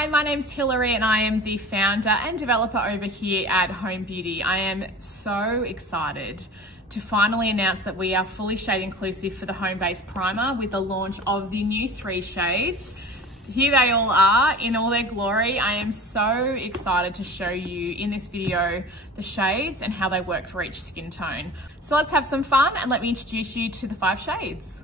Hi, my name's Hilary and I am the founder and developer over here at Home Beauty. I am so excited to finally announce that we are fully shade inclusive for the Home Base Primer with the launch of the new 3 shades. Here they all are in all their glory. I am so excited to show you in this video the shades and how they work for each skin tone. So let's have some fun and let me introduce you to the 5 shades.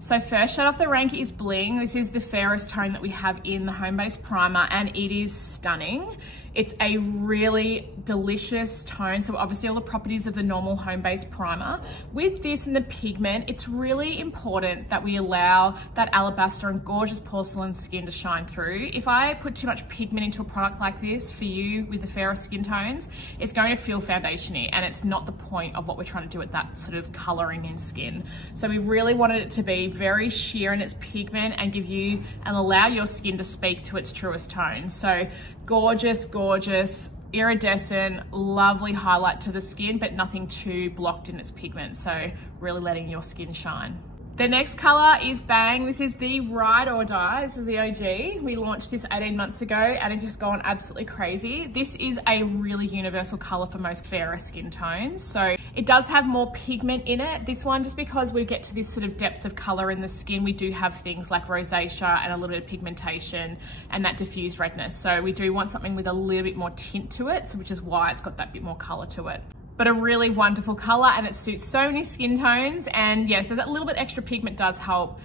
So first shade off the rank is Bling. This is the fairest tone that we have in the Home Base Primer and it is stunning. It's a really delicious tone. So obviously all the properties of the normal Home Base Primer. With this and the pigment, it's really important that we allow that alabaster and gorgeous porcelain skin to shine through. If I put too much pigment into a product like this for you with the fairer skin tones, it's going to feel foundation-y and it's not the point of what we're trying to do with that sort of coloring in skin. So we really wanted it to be very sheer in its pigment and give you and allow your skin to speak to its truest tone. So gorgeous, gorgeous, iridescent, lovely highlight to the skin, but nothing too blocked in its pigment. So really letting your skin shine. The next color is Bang. This is the Ride or Die. This is the OG. We launched this 18 months ago and it has gone absolutely crazy. This is a really universal color for most fairer skin tones. So it does have more pigment in it. This one, just because we get to this sort of depth of color in the skin, we do have things like rosacea and a little bit of pigmentation and that diffused redness. So we do want something with a little bit more tint to it, so which is why it's got that bit more color to it. But a really wonderful color and it suits so many skin tones. And yeah, so that little bit extra pigment does help.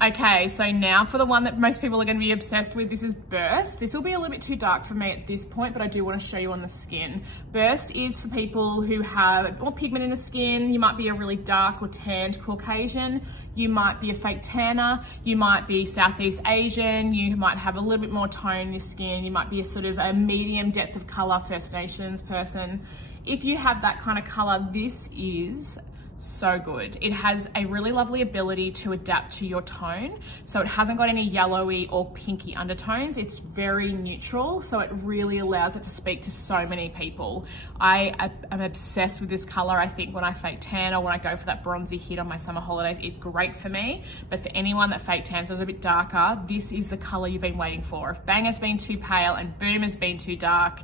Okay, so now for the one that most people are going to be obsessed with, this is Burst. This will be a little bit too dark for me at this point, but I do want to show you on the skin. Burst is for people who have more pigment in the skin. You might be a really dark or tanned Caucasian. You might be a fake tanner. You might be Southeast Asian. You might have a little bit more tone in your skin. You might be a sort of a medium depth of color First Nations person. If you have that kind of color, this is so good. It has a really lovely ability to adapt to your tone. So it hasn't got any yellowy or pinky undertones. It's very neutral. So it really allows it to speak to so many people. I am obsessed with this color. I think when I fake tan or when I go for that bronzy hit on my summer holidays, it's great for me. But for anyone that fake tans is a bit darker, this is the color you've been waiting for. If Bang has been too pale and Boom has been too dark,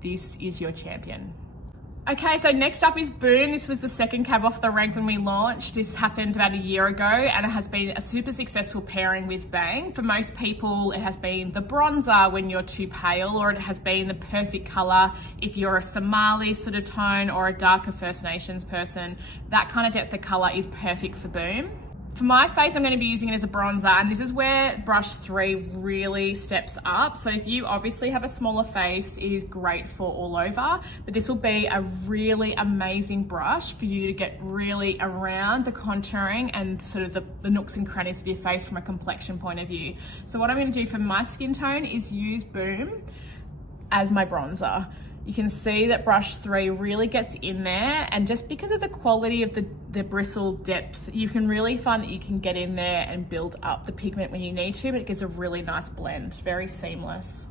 this is your champion. Okay, so next up is Boom. This was the second cab off the rank when we launched. This happened about a year ago and it has been a super successful pairing with Bang. For most people, it has been the bronzer when you're too pale, or it has been the perfect color if you're a Somali sort of tone or a darker First Nations person. That kind of depth of color is perfect for Boom. For my face, I'm going to be using it as a bronzer, and this is where brush 3 really steps up. So if you obviously have a smaller face, it is great for all over, but this will be a really amazing brush for you to get really around the contouring and sort of the nooks and crannies of your face from a complexion point of view. So what I'm going to do for my skin tone is use Boom as my bronzer. You can see that brush 3 really gets in there, and just because of the quality of the bristle depth, you can really find that you can get in there and build up the pigment when you need to, but it gives a really nice blend, very seamless.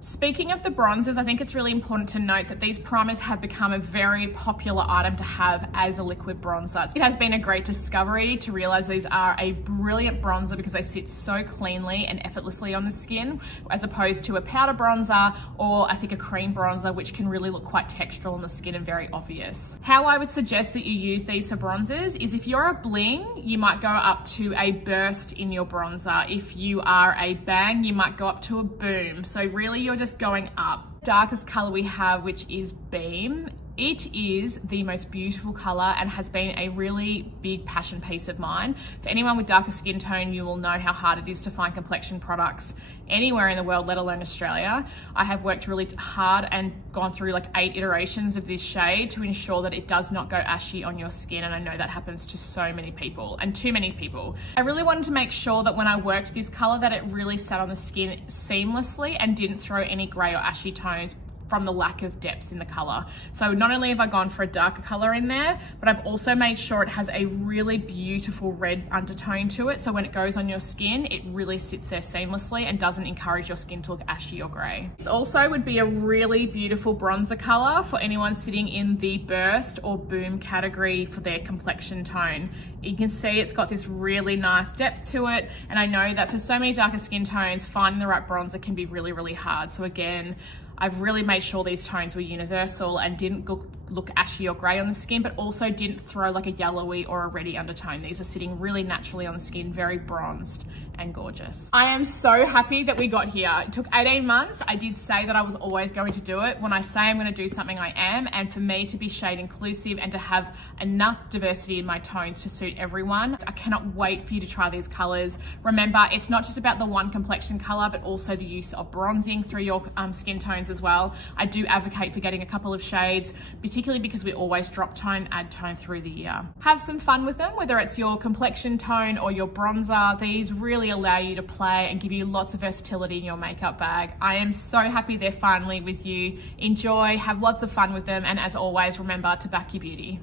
Speaking of the bronzers, I think it's really important to note that these primers have become a very popular item to have as a liquid bronzer. It has been a great discovery to realize these are a brilliant bronzer because they sit so cleanly and effortlessly on the skin, as opposed to a powder bronzer or I think a cream bronzer, which can really look quite textural on the skin and very obvious. How I would suggest that you use these for bronzers is if you're a Bling, you might go up to a Burst in your bronzer. If you are a Bang, you might go up to a Boom. So really you're just going up. Darkest color we have, which is Beam. It is the most beautiful color and has been a really big passion piece of mine. For anyone with darker skin tone, you will know how hard it is to find complexion products anywhere in the world, let alone Australia. I have worked really hard and gone through like 8 iterations of this shade to ensure that it does not go ashy on your skin, and I know that happens to so many people and too many people. I really wanted to make sure that when I worked this color that it really sat on the skin seamlessly and didn't throw any gray or ashy tones from the lack of depth in the color. So not only have I gone for a darker color in there, but I've also made sure it has a really beautiful red undertone to it. So when it goes on your skin, it really sits there seamlessly and doesn't encourage your skin to look ashy or gray. This also would be a really beautiful bronzer color for anyone sitting in the burst or boom category for their complexion tone. You can see it's got this really nice depth to it. And I know that for so many darker skin tones, finding the right bronzer can be really, really hard. So again, I've really made sure these tones were universal and didn't look ashy or grey on the skin, but also didn't throw like a yellowy or a reddy undertone. These are sitting really naturally on the skin, very bronzed and gorgeous. I am so happy that we got here. It took 18 months. I did say that I was always going to do it. When I say I'm going to do something, I am. And for me to be shade inclusive and to have enough diversity in my tones to suit everyone, I cannot wait for you to try these colors. Remember, it's not just about the one complexion color, but also the use of bronzing through your skin tones as well. I do advocate for getting a couple of shades, particularly because we always drop tone, add tone through the year. Have some fun with them, whether it's your complexion tone or your bronzer. These really allow you to play and give you lots of versatility in your makeup bag. I am so happy they're finally with you. Enjoy, have lots of fun with them, and as always, remember to back your beauty.